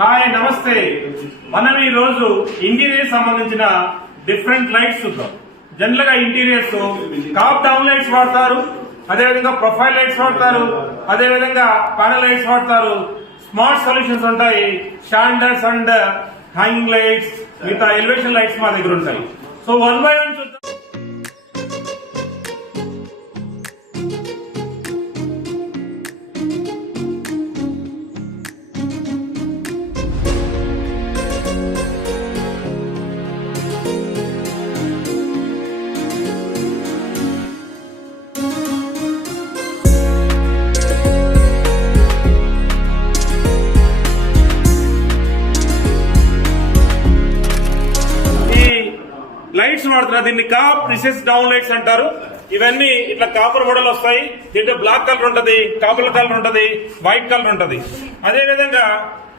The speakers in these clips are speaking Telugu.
హాయ్ నమస్తే. మనం ఈ రోజు ఇంటీరియర్ సంబంధించిన డిఫరెంట్ లైట్స్ చూద్దాం. జనరల్ గా ఇంటీరియర్స్ కాప్ డౌన్ లైట్స్ వాడతారు, అదేవిధంగా ప్రొఫైల్ లైట్స్ వాడతారు, అదేవిధంగా ప్యానల్ లైట్స్ వాడతారు. స్మార్ట్ సొల్యూషన్స్ ఉంటాయి, షాండర్స్ అండ్ హ్యాంగింగ్ లైట్స్, మిగతా ఎలివేషన్ లైట్స్ మా దగ్గర ఉంటాయి. సో 1 by 1 చూద్దాం. లైట్స్ వాడుతున్నారు, దీన్ని కాప్ రిసెస్ డౌన్ లైట్స్ అంటారు. ఇవన్నీ ఇట్లా కాపర్ మోడల్ వస్తాయి. దీంట్లో బ్లాక్ కలర్ ఉంటది, కాపర్ కలర్ ఉంటది, వైట్ కలర్ ఉంటది. అదే విధంగా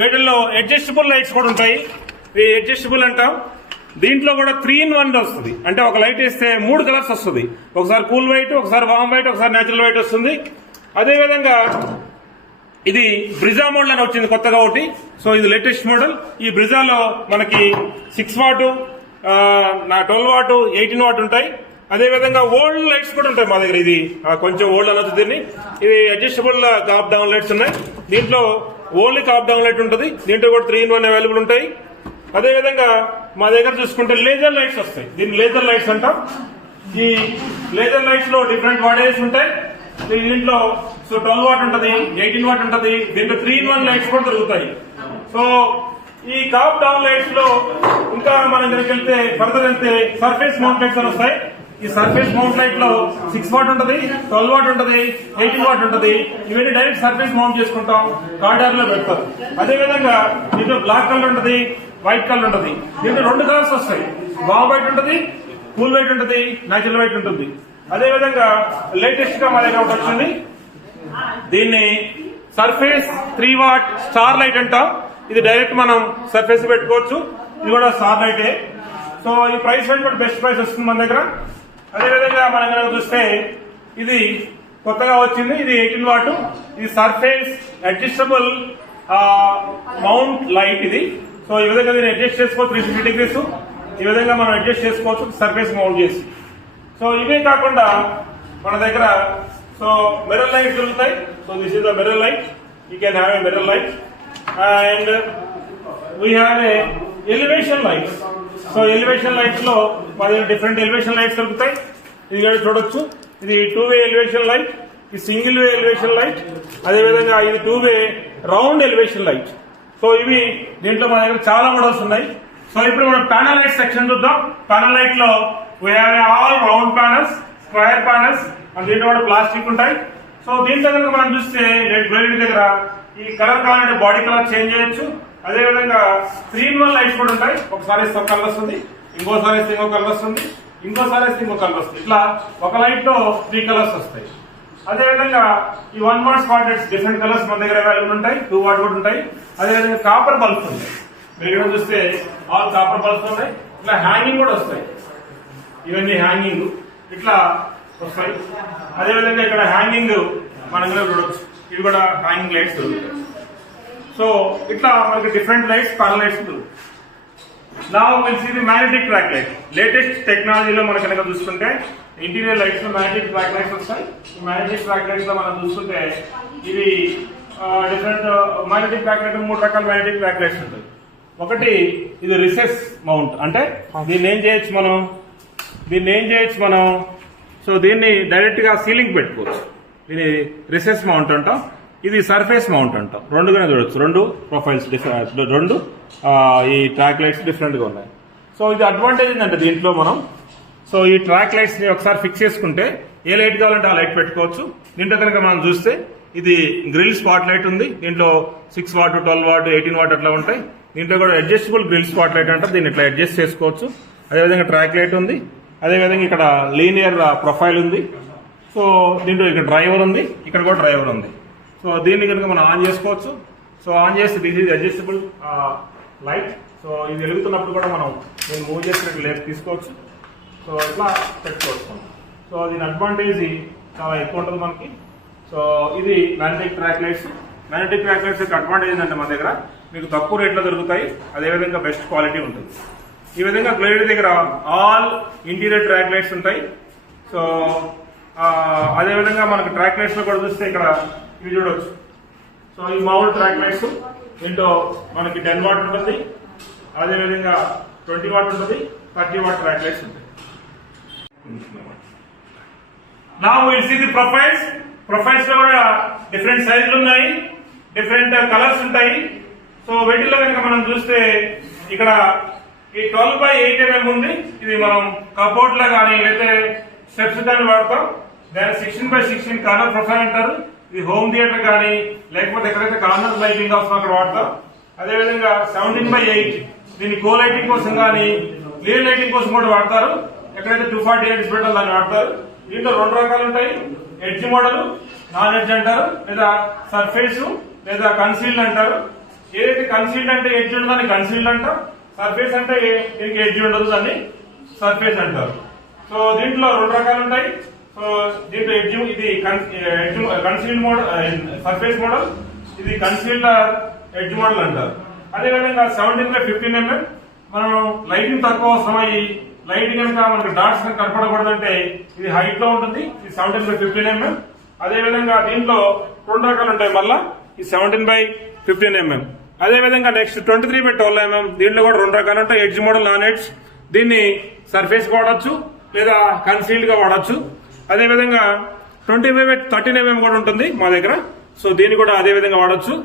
వీటిల్లో అడ్జస్టబుల్ లైట్స్ కూడా ఉంటాయి. ఇవి అడ్జస్టబుల్ అంటాం. దీంట్లో కూడా 3 in 1 వస్తుంది. అంటే ఒక లైట్ వేస్తే 3 కలర్స్ వస్తుంది. ఒకసారి కూల్ వైట్, ఒకసారి వామ్ వైట్, ఒకసారి నేచురల్ వైట్ వస్తుంది. అదే విధంగా ఇది బ్రిజా మోడల్ అని వచ్చింది కొత్తగా ఒకటి. సో ఇది లేటెస్ట్ మోడల్. ఈ బ్రిజాలో మనకి 6 వాట్, 12 వాట్, 18 వాట్ ఉంటాయి. అదేవిధంగా ఓల్డ్ లైట్స్ కూడా ఉంటాయి మా దగ్గర. ఇది కొంచెం ఓల్డ్ అనొచ్చు దీన్ని. ఇది అడ్జస్టబుల్ కాప్ డౌన్ లైట్స్ ఉన్నాయి. దీంట్లో ఓన్లీ కాప్ డౌన్ లైట్ ఉంటుంది. దీంట్లో కూడా 3 in 1 అవైలబుల్ ఉంటాయి. అదేవిధంగా మా దగ్గర చూసుకుంటే లేజర్ లైట్స్ వస్తాయి. దీన్ని లేజర్ లైట్స్ అంటాం. ఈ లేజర్ లైట్స్ లో డిఫరెంట్ వాటేజ్ ఉంటాయి. దీంట్లో 12 వాట్ ఉంటుంది, 18 వాట్ ఉంటుంది. దీంట్లో 3 in 1 లైట్స్ కూడా దొరుకుతాయి. సో ఈ కాప్ డౌన్ లైట్స్ లో ఇంకా మనం దగ్గరికి వెళ్తే ఫర్దర్ వెళ్తే సర్ఫేస్ మౌంట్ లైట్స్ అని వస్తాయి. ఈ సర్ఫేస్ మౌంట్ లైట్ లో 6 వాట్ ఉంటుంది, 12 వాట్ ఉంటుంది, 18 వాట్ ఉంటుంది. ఇవన్నీ డైరెక్ట్ సర్ఫేస్ మౌంట్ చేసుకుంటాం, కార్డర్ లో పెడతారు. అదేవిధంగా దీంట్లో బ్లాక్ కలర్ ఉంటుంది, వైట్ కలర్ ఉంటుంది. దీంట్లో 2 కలర్స్ వస్తాయి, వామ్ వైట్ ఉంటుంది, కూల్ వైట్ ఉంటుంది, నేచురల్ వైట్ ఉంటుంది. అదేవిధంగా లేటెస్ట్ గా మా దగ్గర ఒకటి వచ్చింది. దీన్ని సర్ఫేస్ 3 వాట్ స్టార్ లైట్ అంటాం. ఇది డైరెక్ట్ మనం సర్ఫేస్ పెట్టుకోవచ్చు. ఇది కూడా స్టార్ లైటే. సో ఈ ప్రైస్ కూడా బెస్ట్ ప్రైస్ వస్తుంది మన దగ్గర. అదేవిధంగా మనం చూస్తే ఇది కొత్తగా వచ్చింది. ఇది 18 వాట్. ఇది సర్ఫేస్ అడ్జస్టబుల్ మౌంట్ లైట్ ఇది. సో ఈ విధంగా దీన్ని అడ్జస్ట్ చేసుకోవచ్చు 360 degrees. ఈ విధంగా మనం అడ్జస్ట్ చేసుకోవచ్చు సర్ఫేస్ మౌంట్ చేసి. సో ఇవే కాకుండా మన దగ్గర సో మిర్రర్ లైట్ దొరుకుతాయి. So this is the mirror light. You can have a mirror light and we have a elevation lights. So elevation lights లో మన డిఫరెంట్ ఎలివేషన్ లైట్స్ దొరుకుతాయి. ఇది కూడా చూడొచ్చు. ఇది 2-way ఎలివేషన్ లైట్, ఇది సింగిల్ వే ఎలివేషన్ లైట్, అదేవిధంగా ఇది 2-way round elevation light. So ఇవి దీంట్లో మన దగ్గర చాలా మోడల్స్ ఉన్నాయి. సో ఇప్పుడు మనం ప్యానల్ లైట్ సెక్షన్ చూద్దాం. ప్యానల్ లైట్ లో we have all round panels, square panels, దీంట్లో కూడా ప్లాస్టిక్ ఉంటాయి. సో దీంట్లో కనుక మనం చూస్తే గ్లోయిడ్ దగ్గర ఈ కలర్ కావాలంటే బాడీ కలర్ చేంజ్ చేయొచ్చు. అదేవిధంగా 3 in 1 లైట్స్ కూడా ఉంటాయి. ఒకసారి వేస్తే ఒక కలర్ వస్తుంది, ఇంకోసారి వేస్తే ఇంకో కలర్ వస్తుంది, ఇంకోసారి వేస్తే ఇంకో కలర్ వస్తుంది. ఇట్లా ఒక లైట్ లో 3 కలర్స్ వస్తాయి. అదేవిధంగా ఈ 1 watt spot lights different colours మన దగ్గర అవైలబుల్ ఉంటాయి. 2 watt కూడా ఉంటాయి. అదేవిధంగా కాపర్ బల్బ్స్ ఉంటాయి. మీరు ఇక్కడ చూస్తే ఆల్ కాపర్ బల్బ్స్ ఉన్నాయి. ఇట్లా హ్యాంగింగ్ కూడా వస్తాయి. ఇవన్నీ హ్యాంగింగ్ ఇట్లా వస్తాయి. అదేవిధంగా ఇక్కడ హ్యాంగింగ్ మనం చూడవచ్చు. ఇవి కూడా హ్యాంగింగ్ లైట్స్ దొరుకుతాయి. సో ఇట్లా మనకి డిఫరెంట్ లైట్స్, ప్యానల్ లైట్స్ దొరుకుతాయి. నా will see the magnetic track light. Latest టెక్నాలజీలో మనం కనుక చూసుకుంటే ఇంటీరియర్ లైట్స్ లో మ్యాగ్నెటిక్ ట్రాక్ లైట్స్ వస్తాయి. ఈ మ్యాగ్నెటిక్ ట్రాక్ లైట్స్ లో మనం చూసుకుంటే ఇవి డిఫరెంట్ మ్యాగ్నెటిక్ ట్రాక్ లైట్ 3 రకాల మ్యాగ్నెటిక్ ట్రాక్ లైట్స్ ఉంటాయి. ఒకటి ఇది రిసెస్ మౌంట్. అంటే దీన్ని ఏం చేయొచ్చు మనం సో దీన్ని డైరెక్ట్ గా సీలింగ్ పెట్టుకోవచ్చు. దీన్ని రిసెస్ మౌంట్ అంటాం. ఇది సర్ఫేస్ మౌంట్ అంటాం. రెండుగానే చూడొచ్చు. 2 ప్రొఫైల్స్ డిఫరెంట్, 2 ఈ ట్రాక్ లైట్స్ డిఫరెంట్ గా ఉన్నాయి. సో ఇది అడ్వాంటేజ్ ఏంటంటే దీంట్లో మనం సో ఈ ట్రాక్ లైట్స్ ని ఒకసారి ఫిక్స్ చేసుకుంటే ఏ లైట్ కావాలంటే ఆ లైట్ పెట్టుకోవచ్చు. దీంట్లో కనుక మనం చూస్తే ఇది గ్రిల్ స్పాట్ లైట్ ఉంది. దీంట్లో 6 వాట్, 12 వాట్, 18 వాట్ అట్లా ఉంటాయి. దీంట్లో కూడా అడ్జస్టబుల్ గ్రిల్ స్పాట్ లైట్ అంటారు. దీన్ని ఇట్లా అడ్జస్ట్ చేసుకోవచ్చు. అదేవిధంగా ట్రాక్ లైట్ ఉంది. అదేవిధంగా ఇక్కడ లీనియర్ ప్రొఫైల్ ఉంది. సో దీంట్లో ఇక్కడ డ్రైవర్ ఉంది, ఇక్కడ కూడా డ్రైవర్ ఉంది. సో దీన్ని కనుక మనం ఆన్ చేసుకోవచ్చు. సో ఆన్ చేస్తే this is adjustable light. So ఇది వెలుగుతున్నప్పుడు కూడా మనం దీన్ని మూవ్ చేసినట్టు లేదు తీసుకోవచ్చు. సో ఇట్లా పెట్టుకోవచ్చు. సో దీని అడ్వాంటేజ్ చాలా ఎక్కువ ఉంటుంది మనకి. సో ఇది magnetic track lights. Magnetic track lights యొక్క అడ్వాంటేజ్ ఏంటంటే మన దగ్గర మీకు తక్కువ రేట్లో దొరుకుతాయి, అదేవిధంగా బెస్ట్ క్వాలిటీ ఉంటుంది. ఈ విధంగా గ్లోయిడ్ దగ్గర ఆల్ ఇంటీరియర్ ట్రాక్ లైట్స్ ఉంటాయి. సో అదేవిధంగా మనకు ట్రాక్ లైట్స్ లో కూడా చూస్తే ఇక్కడ ఇవి చూడవచ్చు. సో ఈ మామూలు ట్రాక్ లైట్స్ దీంట్లో మనకి 10 వాట్ ఉంటుంది, అదేవిధంగా 20 వాట్ ఉంటుంది, 30 వాట్ ట్రాక్ లైట్స్ ఉంటాయి. Now we'll see the profiles. Profiles లో కూడా డిఫరెంట్ సైజులు ఉన్నాయి, డిఫరెంట్ కలర్స్ ఉంటాయి. సో వీటిల్లో కనుక మనం చూస్తే ఇక్కడ ఈ 12x8 mm ఉంది. ఇది మనం కబోర్డ్ లా కానీ లేకపోతే స్టెప్స్ కానీ వాడతాం. దాని 16x16 కార్నర్ ప్రొఫైల్ అంటారు. ఇది హోమ్ థియేటర్ కానీ లేకపోతే ఎక్కడైతే కార్నర్ లైటింగ్ అవసరం అక్కడ వాడతాం. అదేవిధంగా 17x8 దీన్ని కో లైటింగ్ కోసం కానీ క్లియర్ లైటింగ్ కోసం కూడా వాడతారు. ఎక్కడైతే 240 పెట్టాలి దాన్ని వాడతారు. దీంట్లో 2 రకాలు ఉంటాయి, ఎడ్జ్ మోడల్, నాన్ ఎడ్జ్ అంటారు, లేదా సర్ఫేస్ లేదా కన్సీల్డ్ అంటారు. ఏదైతే కన్సీల్డ్ అంటే ఎడ్జ్ ఉండదని కన్సీల్డ్ అంటాం, సర్ఫేస్ అంటే దీనికి ఎడ్జ్ ఉండదు దాన్ని సర్ఫేస్ అంటారు. సో దీంట్లో 2 రకాలు ఉంటాయి. సో దీంట్లో ఎడ్జ్ ఇది కన్సీల్డ్ మోడల్ సర్ఫేస్ మోడల్, ఇది కన్సీల్డ్ ఎడ్జ్ మోడల్ అంటారు. అదేవిధంగా 17x15 mm మనం లైటింగ్ తక్కువ అవసరమయ్యి లైట్ కనుక మనకు డాట్స్ కనపడకూడదంటే ఇది హైట్ లో ఉంటుంది. ఇది 17x15 mm. అదేవిధంగా దీంట్లో 2 రకాలు ఉంటాయి మళ్ళా, ఈ 17x15 mm. అదేవిధంగా నెక్స్ట్ 23x12 mm. దీంట్లో కూడా 2 రకాలు ఉంటాయి, ఎడ్జ్ మోడల్, నాన్ ఎడ్జ్. దీన్ని సర్ఫేస్ వాడచ్చు లేదా కన్సీల్డ్ గా వాడచ్చు. అదేవిధంగా 20x13 mm కూడా ఉంటుంది మా దగ్గర. సో దీన్ని కూడా అదే విధంగా వాడచ్చు.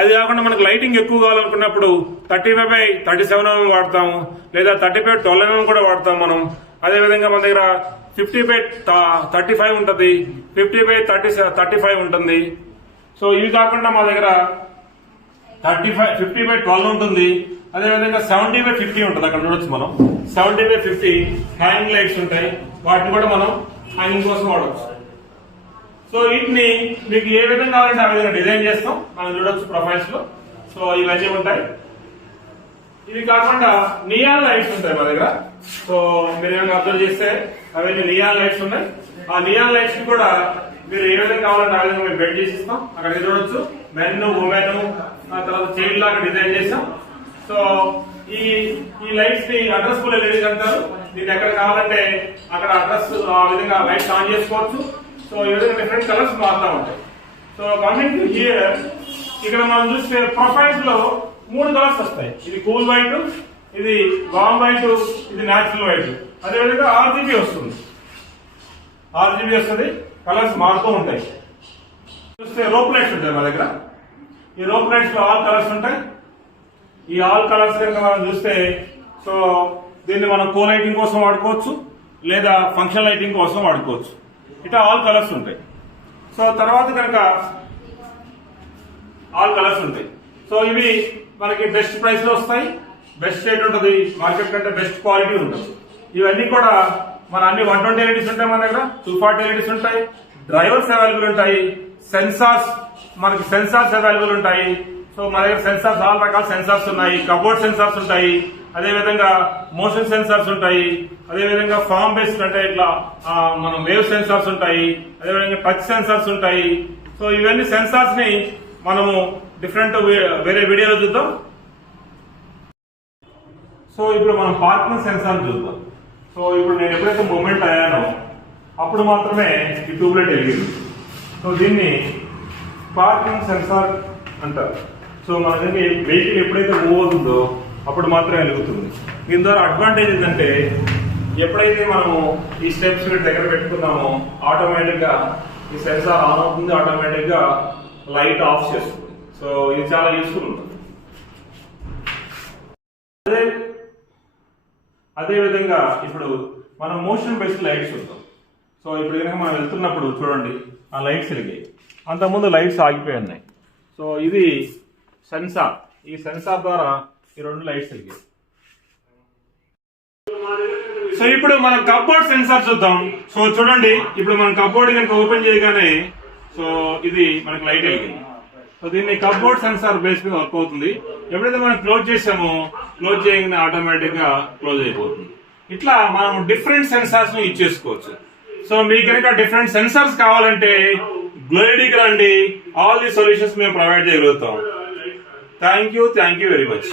అది కాకుండా మనకు లైటింగ్ ఎక్కువ కావాలనుకున్నప్పుడు 35x37 mm వాడతాము, లేదా 30x12 mm కూడా వాడతాం మనం. అదేవిధంగా మన దగ్గర 50x35 ఉంటుంది, 50x35 ఉంటుంది. సో ఇవి కాకుండా మా దగ్గర 50x12 ఉంటుంది. అదేవిధంగా 70x50 ఉంటుంది. అక్కడ చూడొచ్చు మనం 70x50 హ్యాంగింగ్ లైట్స్ ఉంటాయి, వాటిని కూడా మనం హ్యాంగింగ్ కోసం వాడవచ్చు. సో వీటిని మీకు ఏ విధంగా కావాలంటే ఆ విధంగా డిజైన్ చేస్తాం, మనం చూడొచ్చు ప్రొఫైల్స్ లో. సో ఇవన్నీ ఉంటాయి. ఇవి కాకుండా నియాన్ లైట్స్ ఉంటాయి మా దగ్గర. సో మీరు ఏమైనా అబ్జర్వ్ చేస్తే అవన్నీ నియాన్ లైట్స్ ఉన్నాయి. ఆ నియాన్ లైట్స్ కూడా మీరు ఏ విధంగా కావాలంటే ఆ విధంగా మేము బెడ్ చేసి ఇస్తాం. అక్కడ చూడొచ్చు మెన్, ఉమెన్, తర్వాత చైల్డ్ లాగా డిజైన్ చేస్తాం. సో ఈ లైట్స్ ని అడ్రస్ ఫుల్ ఎల్ఈడీస్ అంటారు. దీన్ని ఎక్కడ కావాలంటే అక్కడ అడ్రస్ ఆ విధంగా లైట్స్ ఆన్ చేసుకోవచ్చు. సో ఈ విధంగా డిఫరెంట్ కలర్స్ మారుతూ ఉంటాయి. సో కమింగ్ టు హియర్, ఇక్కడ మనం చూస్తే ప్రొఫైల్స్ లో 3 కలర్స్ వస్తాయి. ఇది కూల్ వైట్, ఇది వామ్ వైట్, ఇది న్యాచురల్ వైట్. అదేవిధంగా RGB వస్తుంది. RGB వస్తుంది, కలర్స్ మారుతూ ఉంటాయి. చూస్తే రోప్ లైట్స్ ఉంటాయి మా దగ్గర. ఈ రోప్ లైట్స్ లో ఆల్ కలర్స్ ఉంటాయి. ఈ ఆల్ కలర్స్ కనుక మనం చూస్తే సో దీన్ని మనం కో లైటింగ్ కోసం వాడుకోవచ్చు, లేదా ఫంక్షన్ లైటింగ్ కోసం వాడుకోవచ్చు. ఇట్లా ఆల్ కలర్స్ ఉంటాయి. సో తర్వాత కనుక ఆల్ కలర్స్ ఉంటాయి. సో ఇవి మనకి బెస్ట్ ప్రైస్ లో వస్తాయి, బెస్ట్ రేట్ ఉంటుంది, మార్కెట్ కంటే బెస్ట్ క్వాలిటీ ఉంటుంది. ఇవన్నీ కూడా మన అన్ని 120 LEDs ఉంటాయి మన దగ్గర, 240 LEDs ఉంటాయి, డ్రైవర్స్ అవైలబుల్ ఉంటాయి, సెన్సార్స్ మనకి సెన్సార్స్ అవైలబుల్ ఉంటాయి. సో మన దగ్గర సెన్సార్స్ ఆల్ రకాల సెన్సార్స్ ఉన్నాయి, కబోర్డ్ సెన్సార్స్ ఉంటాయి, అదేవిధంగా మోషన్ సెన్సార్స్ ఉంటాయి, అదేవిధంగా ఫామ్ బేస్డ్ అంటే ఇట్లా మనం వేవ్ సెన్సార్స్ ఉంటాయి, అదేవిధంగా టచ్ సెన్సార్స్ ఉంటాయి. సో ఇవన్నీ సెన్సార్స్ ని మనము డిఫరెంట్ వేరే వీడియోలో చూద్దాం. సో ఇప్పుడు మనం పార్కింగ్ సెన్సార్ చూద్దాం. సో ఇప్పుడు నేను ఎప్పుడైతే మూమెంట్ అయ్యానో అప్పుడు మాత్రమే ఈ ట్యూబ్లైట్ వెలిగింది. సో దీన్ని పార్కింగ్ సెన్సార్ అంటారు. సో మన దగ్గర వెహికల్ ఎప్పుడైతే మూవ్ అవుతుందో అప్పుడు మాత్రమే వెలుగుతుంది. దీని ద్వారా అడ్వాంటేజ్ ఏంటంటే ఎప్పుడైతే మనము ఈ స్టెప్స్ దగ్గర పెట్టుకున్నామో ఆటోమేటిక్ గా ఈ సెన్సార్ ఆన్ అవుతుంది, ఆటోమేటిక్ గా లైట్ ఆఫ్ చేస్తుంది. సో ఇది చాలా యూస్ఫుల్ ఉంటుంది. అదే విధంగా ఇప్పుడు మనం మోషన్ బేస్డ్ లైట్స్ చూద్దాం. సో ఇప్పుడు కనుక మనం వెళ్తున్నప్పుడు చూడండి ఆ లైట్స్ వెలిగాయి, అంతకుముందు లైట్స్ ఆగిపోయి ఉన్నాయి. సో ఇది సెన్సార్, ఈ సెన్సార్ ద్వారా ఈ 2 లైట్స్ వెలిగాయి. సో ఇప్పుడు మనం కప్బోర్డ్ సెన్సార్ చూద్దాం. సో చూడండి ఇప్పుడు మనం కప్బోర్డ్ కనుక ఓపెన్ చేయగానే సో ఇది మనకి లైట్ వెలిగింది. సో దీన్ని కప్బోర్డ్ సెన్సార్ బేస్ మీద వర్క్ అవుతుంది. ఎప్పుడైతే మనం క్లోజ్ చేసామో క్లోజ్ చేయగానే ఆటోమేటిక్ గా క్లోజ్ అయిపోతుంది. ఇట్లా మనం డిఫరెంట్ సెన్సార్స్ ని యూజ్ చేసుకోవచ్చు. సో మీకు కనుక డిఫరెంట్ సెన్సార్స్ కావాలంటే గ్లోయిడ్కి రండి, ఆల్ ది సొల్యూషన్స్ మేము ప్రొవైడ్ చేయగలుగుతాం. Thank you very much.